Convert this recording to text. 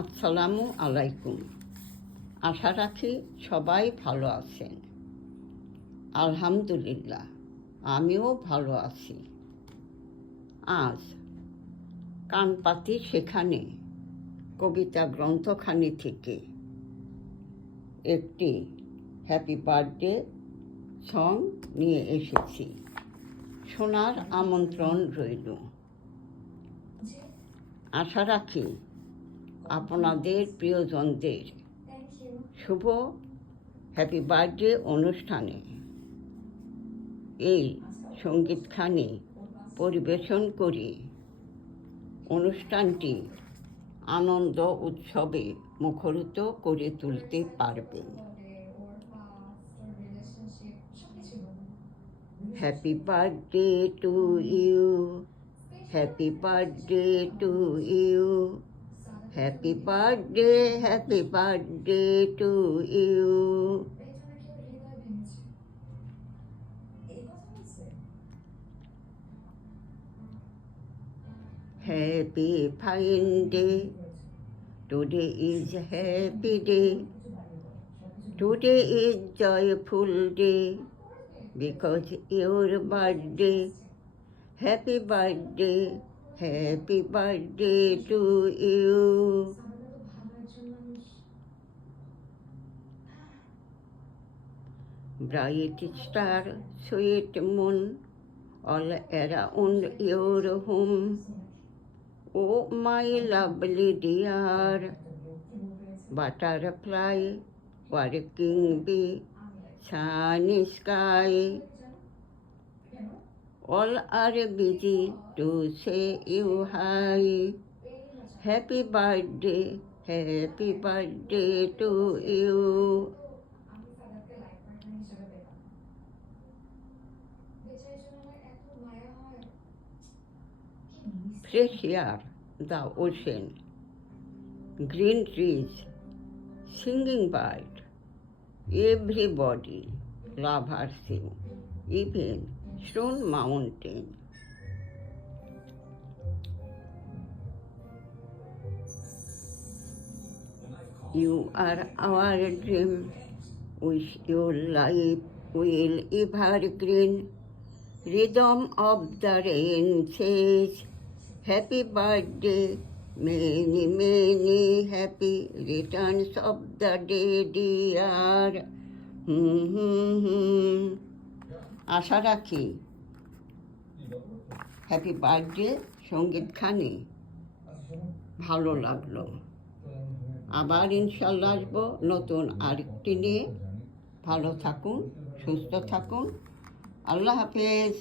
আসসালামু আলাইকুম। আশা রাখি সবাই ভালো আছেন। আলহামদুলিল্লাহ, আমিও ভালো আছি। আজ কানপাতি সেখানে কবিতা গ্রন্থখানি থেকে একটি হ্যাপি বার্থডে সং নিয়ে এসেছি। শোনার আমন্ত্রণ রইল। আশা রাখি আপনাদের প্রিয়জনদের শুভ হ্যাপি বার্থডে অনুষ্ঠানে এই সঙ্গীতখানি পরিবেশন করে অনুষ্ঠানটি আনন্দ উৎসবে মুখরিত করে তুলতে পারবেন। Happy birthday to you, happy birthday to you, happy birthday to you. Happy fine day, today is happy day, today is joyful day, because your birthday. Happy birthday to you. Bright star, sweet moon, all around your home. Oh, my lovely dear, butterfly, working bee, sunny sky, all are busy to say you hi. Happy birthday to you. Fresh air, the ocean, green trees, singing bird, everybody loves you, even Stone Mountain. You are our dream, wish your life will evergreen. Rhythm of the rain says, happy birthday, many happy returns of the day, dear. আশা রাখি happy birthday সঙ্গীতখানি ভালো লাগলো। আবার ইনশাল্লাহ আসবো নতুন আরেকটি নিয়ে। ভালো থাকুন, সুস্থ থাকুন। আল্লাহ হাফেজ।